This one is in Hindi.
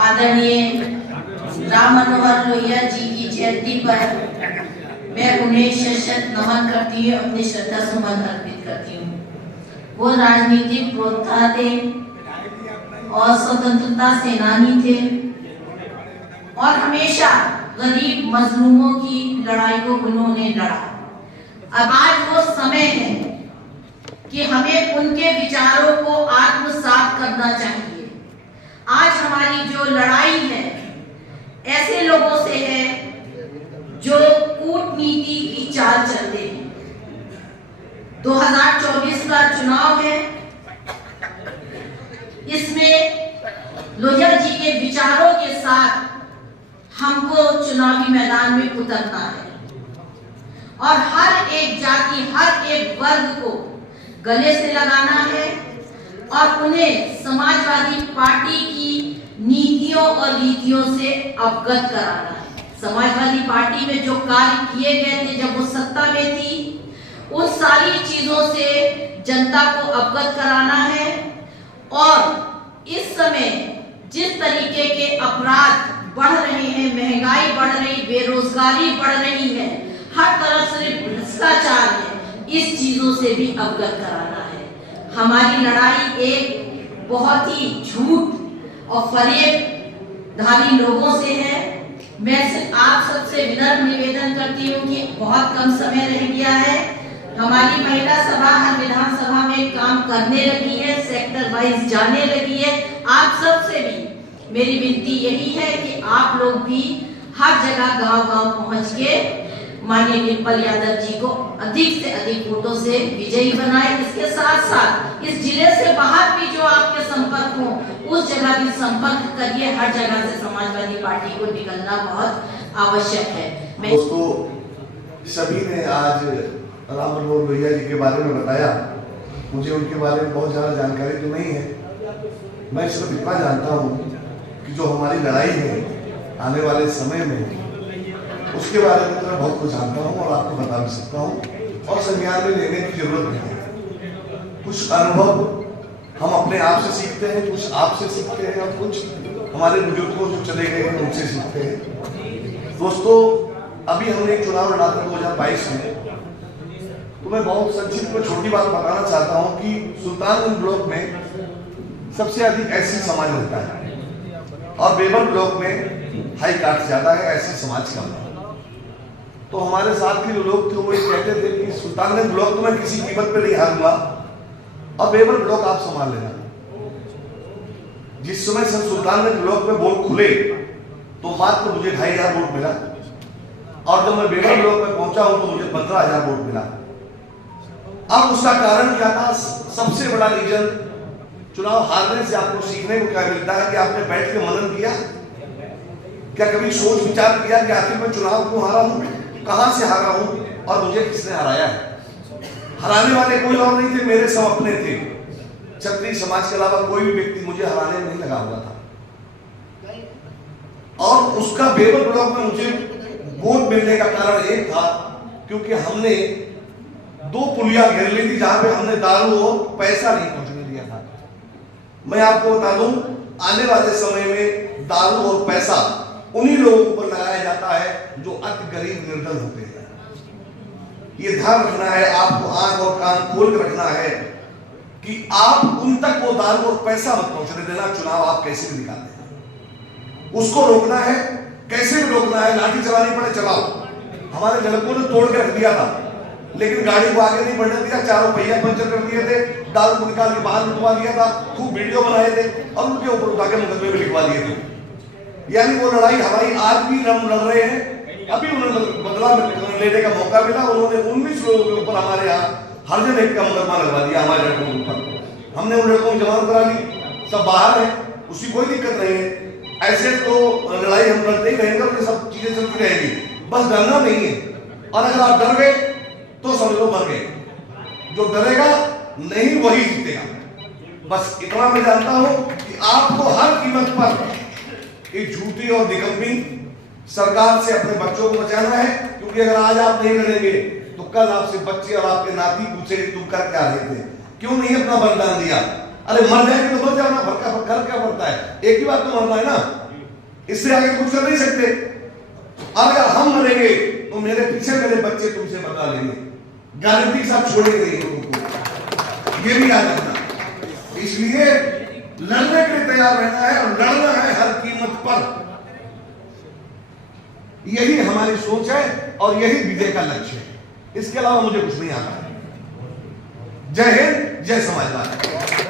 आदरणीय राम मनोहर लोहिया जी की जयंती पर मैं उन्हें शत नमन करती हूँ, अपनी श्रद्धा सुमन अर्पित करती हूँ। वो राजनीतिक योद्धा थे और स्वतंत्रता सेनानी थे और हमेशा गरीब मजलूमों की लड़ाई को उन्होंने लड़ा। अब आज वो समय है कि हमें उनके विचारों को आत्मसात करना चाहिए। आज हमारी जो लड़ाई है ऐसे लोगों से है जो कूटनीति की चाल चलते हैं। 2024 का चुनाव है, इसमें लोहिया जी के विचारों के साथ हमको चुनावी मैदान में उतरना है और हर एक जाति, हर एक वर्ग को गले से लगाना है और उन्हें समाजवादी पार्टी की नीतियों और रीतियों से अवगत कराना है। समाजवादी पार्टी में जो कार्य किए गए थे जब वो सत्ता में थी, उन सारी चीजों से जनता को अवगत कराना है। और इस समय जिस तरीके के अपराध बढ़ रहे हैं, महंगाई बढ़ रही, बेरोजगारी बढ़ रही है, हर तरफ से भ्रष्टाचार है, इस चीजों से भी अवगत कराना है। हमारी लड़ाई एक बहुत ही झूठ और फरेबधारी लोगों से है। मैं सिर्फ आप सबसे विनम्र निवेदन करती हूँ कि बहुत कम समय रह गया है। हमारी महिला सभा हर विधानसभा में काम करने लगी है, सेक्टर वाइज जाने लगी है। आप सबसे भी मेरी विनती यही है कि आप लोग भी हर जगह गांव-गांव पहुंच के माननीय डिम्पल यादव जी को अधिक से अधिक वोटों से विजयी बनाए। इसके साथ साथ इस जिले से बाहर भी जो आपके संपर्क हो, उस जगह भी संपर्क करिए। हर जगह से समाजवादी पार्टी को निकलना बहुत आवश्यक है। दोस्तों, सभी ने आज राम मनोहर लोहिया जी के बारे में बताया। मुझे उनके बारे में बहुत ज़्यादा जानकारी तो नहीं है। मैं सिर्फ इतना जानता हूँ कि जो हमारी लड़ाई है आने वाले समय में, उसके बारे में मैं बहुत कुछ जानता हूँ और आपको बता भी सकता हूँ और संज्ञान में लेने की जरूरत नहीं है। कुछ अनुभव हम अपने आप से सीखते हैं, कुछ आपसे सीखते हैं और कुछ हमारे बुजुर्गों जो चले गए हैं उनसे सीखते हैं। दोस्तों, अभी हमने एक चुनाव लड़ा था 2022 में, तो मैं बहुत संक्षिप्त में छोटी बात बताना चाहता हूँ कि सुल्तानगंज ब्लॉक में सबसे अधिक एससी समाज रहता है और बेबर ब्लॉक में हाई कास्ट ज्यादा है, एससी समाज कम है। तो हमारे साथ के जो लोग थे वो ये कहते थे कि सुल्तानगंज ब्लॉक तो मैं किसी कीमत पे नहीं हारूंगा और बेबर ब्लॉक आप संभाल लेना। जिस समय से सुल्तानगंज ब्लॉक में वोट खुले तो मात्र मुझे 2500 वोट मिला और जब मैं बेबर ब्लॉक में पहुंचा हूं तो मुझे 15,000 वोट मिला। अब उसका कारण क्या था? सबसे बड़ा रीजन, चुनाव हारने से आपको सीखने को क्या मिलता है कि आपने बैठ के मनन किया, क्या कभी सोच विचार किया कि आखिर मैं चुनाव क्यों हारा हूं, कहां से हारा हूं और मुझे किसने हराया है। हराने वाले कोई और नहीं थे, मेरे सब अपने थे। क्षत्रिय समाज के अलावा कोई भी व्यक्ति मुझे हराने में नहीं लगा हुआ था और उसका बेबर ब्लॉक में मुझे वोट मिलने का कारण एक था क्योंकि हमने 2 पुलिया घेर ली थी जहां पे हमने दारू और पैसा नहीं पहुंचने दिया था। मैं आपको बता दूं, आने वाले समय में दारू और पैसा उन्हीं लोगों पर लगाया जाता है जो अति गरीब निर्धन होते हैं। ये ध्यान रखना है, आपको आंख और कान खोल कर रखना है कि आप उन तक वो दारू और पैसा मत पहुंचने देना। चुनाव आप कैसे भी निकालते हैं, उसको रोकना है, कैसे भी रोकना है। लाठी चलानी पड़े चलाओ। हमारे लड़कों ने तोड़ के रख दिया था लेकिन गाड़ी को आगे नहीं बढ़ने दिया, चारों पहिया पंचर कर दिए थे, दारू को निकाल के बाहर लुटवा दिया था, खूब वीडियो बनाए थे और उनके ऊपर उठा के मुकदमे में लिखवा दिए थे। यानी वो लड़ाई हमारी आज भी हम लड़ रहे हैं। अभी उन्हें बदला लेने का मौका मिला, उन्होंने 19 लोगों के ऊपर हमारे यहाँ हर जन एक का मुकदमा लगवा दिया हमारे लड़कों के ऊपर। हमने उन लड़कों की जमानत करा ली, सब बाहर है, उसकी कोई दिक्कत नहीं है। ऐसे तो लड़ाई हम लड़ते ही रहेंगे और ये सब चीजें चलती रहेंगी, बस डरना नहीं है। और अगर आप डर गए तो समझ लो मर गए। जो डरेगा नहीं वही जीतेगा। बस इतना मैं जानता हूं कि आपको हर कीमत पर एक झूठी और निकम्मी सरकार से अपने बच्चों को बचाना है, क्योंकि अगर आज आप नहीं लड़ेंगे तो कल आपसे बच्चे और आपके नाती पूछेंगे तुम कर क्या रहे थे, क्यों नहीं अपना बलिदान दिया। अरे मर जाएंगे तो मर जाना, घर क्या पड़ता है, एक ही बात तो मरना है ना। इससे आगे कुछ कर नहीं सकते। अगर हम मरेंगे तो मेरे पीछे मेरे बच्चे तुमसे बदला लेंगे, गारंटी के साथ छोड़ेंगे नहीं तुमको, ये भी याद रखना। इसलिए लड़ने के लिए तैयार रहना है और लड़ना है हर कीमत पर। यही हमारी सोच है और यही विजय का लक्ष्य है। इसके अलावा मुझे कुछ नहीं आता। जय हिंद, जय समाजवाद।